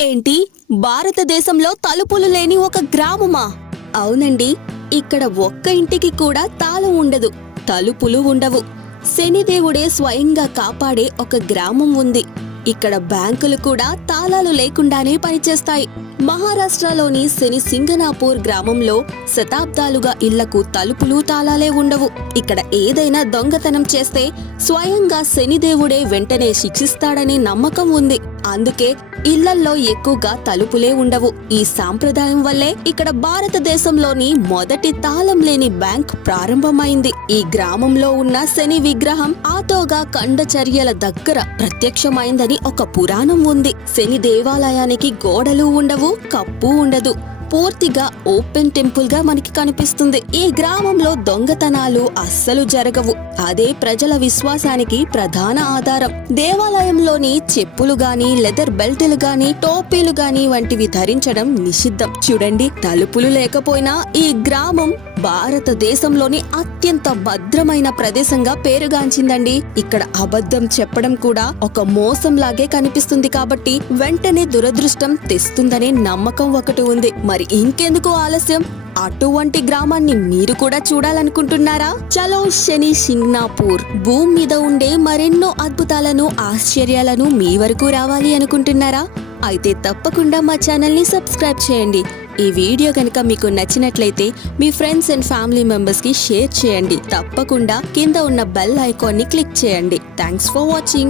ఏంటి? భారతదేశంలో తలుపులు లేని ఒక గ్రామమా? అవునండి. ఇక్కడ ఒక్క ఇంటికి కూడా తాళం ఉండదు. తలుపులు ఉండవు. శనిదేవుడే స్వయంగా కాపాడే ఒక గ్రామం ఉంది. ఇక్కడ బ్యాంకులు కూడా తాళాలు లేకుండానే పనిచేస్తాయి. మహారాష్ట్రలోని శని సింగనాపూర్ గ్రామంలో శతాబ్దాలుగా ఇళ్ళకు తలుపులు తాళాలే ఉండవు. ఇక్కడ ఏదైనా దొంగతనం చేస్తే స్వయంగా శనిదేవుడే వెంటనే శిక్షిస్తాడనే నమ్మకం ఉంది. అందుకే ఇళ్ళల్లో ఎక్కువగా తలుపులే ఉండవు. ఈ సాంప్రదాయం వల్లే ఇక్కడ భారతదేశంలోని మొదటి తాళం లేని బ్యాంక్ ప్రారంభమైంది. ఈ గ్రామంలో ఉన్న శని విగ్రహం ఆతోగా కండచర్యల దగ్గర ప్రత్యక్షమైందని ఒక పురాణం ఉంది. శని దేవాలయానికి గోడలు ఉండవు కప్పు ఉండదు. పూర్తిగా ఓపెన్ టెంపుల్గా మనకి కనిపిస్తుంది. ఈ గ్రామంలో దొంగతనాలు అస్సలు జరగవు. అదే ప్రజల విశ్వాసానికి ప్రధాన ఆధారం. దేవాలయంలోని చెప్పులు గాని లెదర్ బెల్టులు గాని టోపీలు గాని వంటివి ధరించడం నిషిద్ధం. చూడండి తలుపులు లేకపోయినా ఈ గ్రామం భారతదేశంలోని అత్యంత భద్రమైన ప్రదేశంగా పేరుగాంచిందండి. ఇక్కడ అబద్ధం చెప్పడం కూడా ఒక మోసంలాగే కనిపిస్తుంది కాబట్టి వెంటనే దురదృష్టం తెస్తుందనే నమ్మకం ఒకటి ఉంది. మరి ఇంకెందుకు ఆలస్యం? అటువంటి గ్రామాన్ని మీరు కూడా చూడాలనుకుంటున్నారా? చలో శని సింగ్నాపూర్ భూమి మీద ఉండే మరెన్నో అద్భుతాలను ఆశ్చర్యాలను మీ వరకు రావాలి అనుకుంటున్నారా? అయితే తప్పకుండా మా ఛానల్ని సబ్స్క్రైబ్ చేయండి. ఈ వీడియో కనుక మీకు నచ్చినట్లయితే మీ ఫ్రెండ్స్ అండ్ ఫ్యామిలీ మెంబర్స్కి షేర్ చేయండి. తప్పకుండా కింద ఉన్న బెల్ ఐకాన్ని క్లిక్ చేయండి. Thanks for watching.